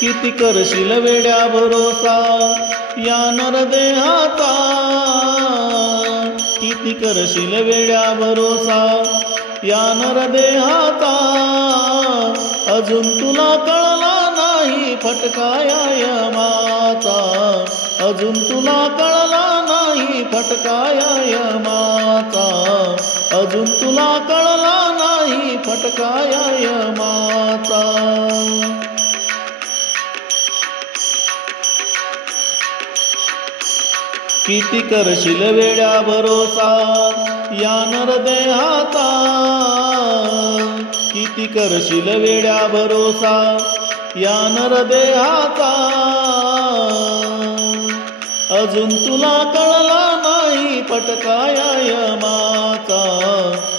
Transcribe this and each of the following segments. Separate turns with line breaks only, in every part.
किती करशील वेड्या भरोसा? या नरदेहाचा. किती करशील वेड्या भरोसा? या नरदेहाचा. अजून तुला कळला नाही फटकाया यमाचा अजून तुला कळला नाही फटकाया यमाचा अजून तुला कळला नाही फटकाया यमाचा किती करशील वेड्या भरोसा? या नरदेहाचा. किती करशील वेड्या भरोसा? या नरदेहाचा. अजून तुला कळला नाही पटकाया यमाचा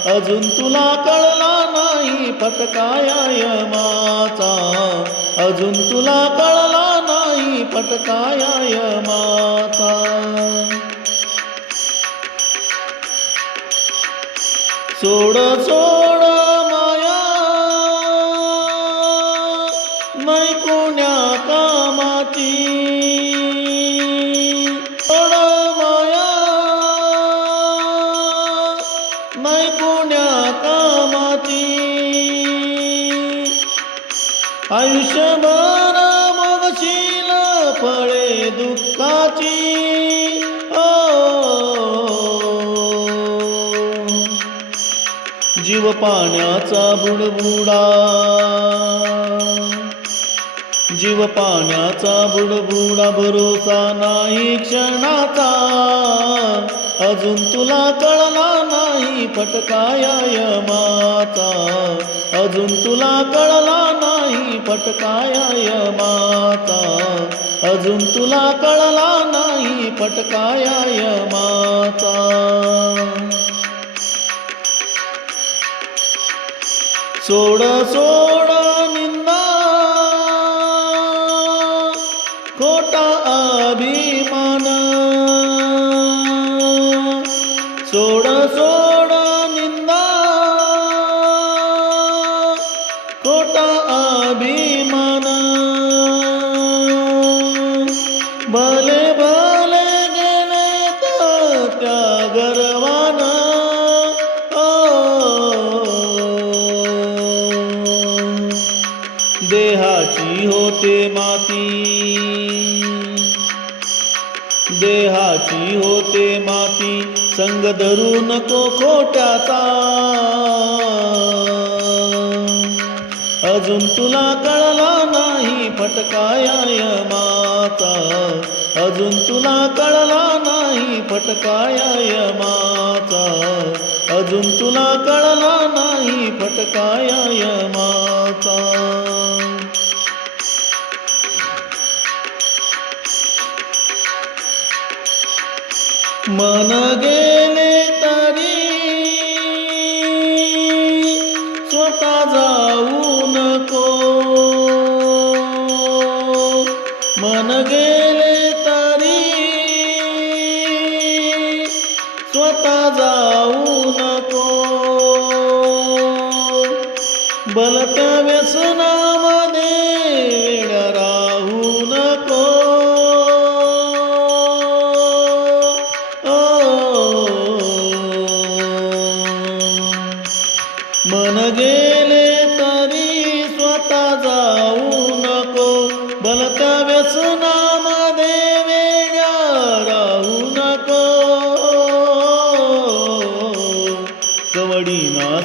अजून तुला कळला नाही पटकाया यमाचा अजून तुला कळ नाही माता. सोड सोड माया. नाही कोण्या कामाची? सोड माया. नाही कोण्या कामाची? आयुष्यभर दुःखाची ओ. जीव पाण्याचा बुडबुडा. जीव पाण्याचा बुडबुडा भरोसा नाही क्षणाचा. अजून तुला कळला नाही फटकाया यमाचा अजून तुला कळला नाही फटकाया यमाचा अजून तुला कळला नाही पटकाया यमाचा. सोड सोड. देहाची होते माती संग धरू नको खोट्याचा. अजून तुला कळला नाही फटकाया यमाचा अजून तुला कळला नाही फटकाया यमाचा अजून तुला कळला नाही फटकाया यमाचा मन गेले तरी स्वतः जाऊ नको. मन गेले तरी स्वतः जाऊ नको. बलते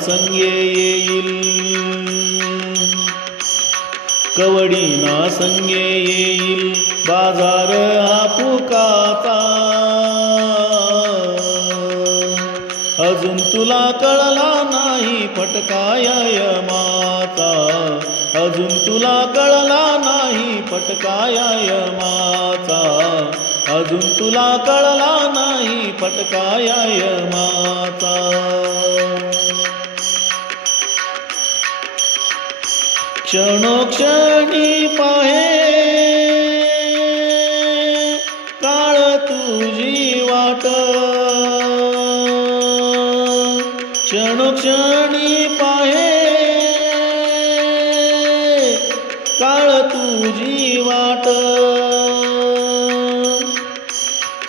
संज्ञे संगे येईल. कवडीना संज्ञे येईल. बाजार हापुकाचा अजून तुला कळला नाही पटकाय यमाचा. अजून तुला कळला नाही पटकाय यमाचा. अजून तुला कळला नाही पटकाय यमाचा. क्षणोक्षणी पाहे. काळ तुझी वाट. क्षणोक्षणी पाहे. काळ तुझी वाट.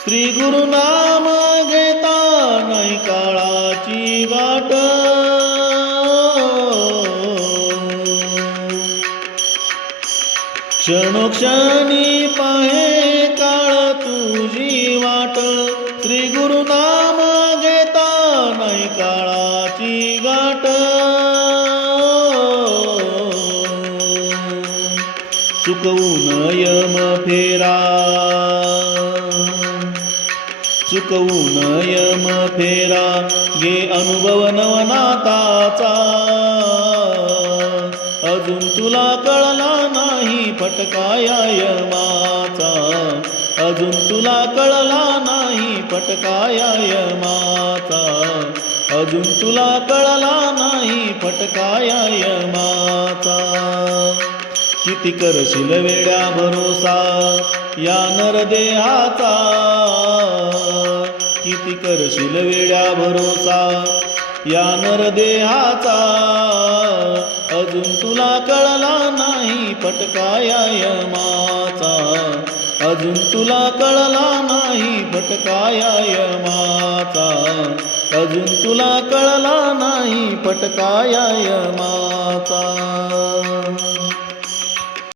श्री गुरु नाम घेता नाही काळाची वाट. क्षणोक्षणी पाहे काळ तुझी वाट. श्री नाम घेता नाही काळाची गाठ. चुकवून यम फेरा. चुकवून यम फेरा. घे अनुभव नवनाताचा अजून तुला कळला नाही फटकाया यमाचा अजून तुला कळला नाही फटकाया यमाचा अजून तुला कळला नाही फटकाया यमाचा किती करशील वेड्या भरोसा या नरदेहाचा. किती करशील वेड्या भरोसा या नरदेहाचा अजून तुला कळला नाही फटकाया यमाचा. अजून तुला कळला नाही फटकाया यमाचा. अजून तुला कळला नाही फटकाया यमाचा.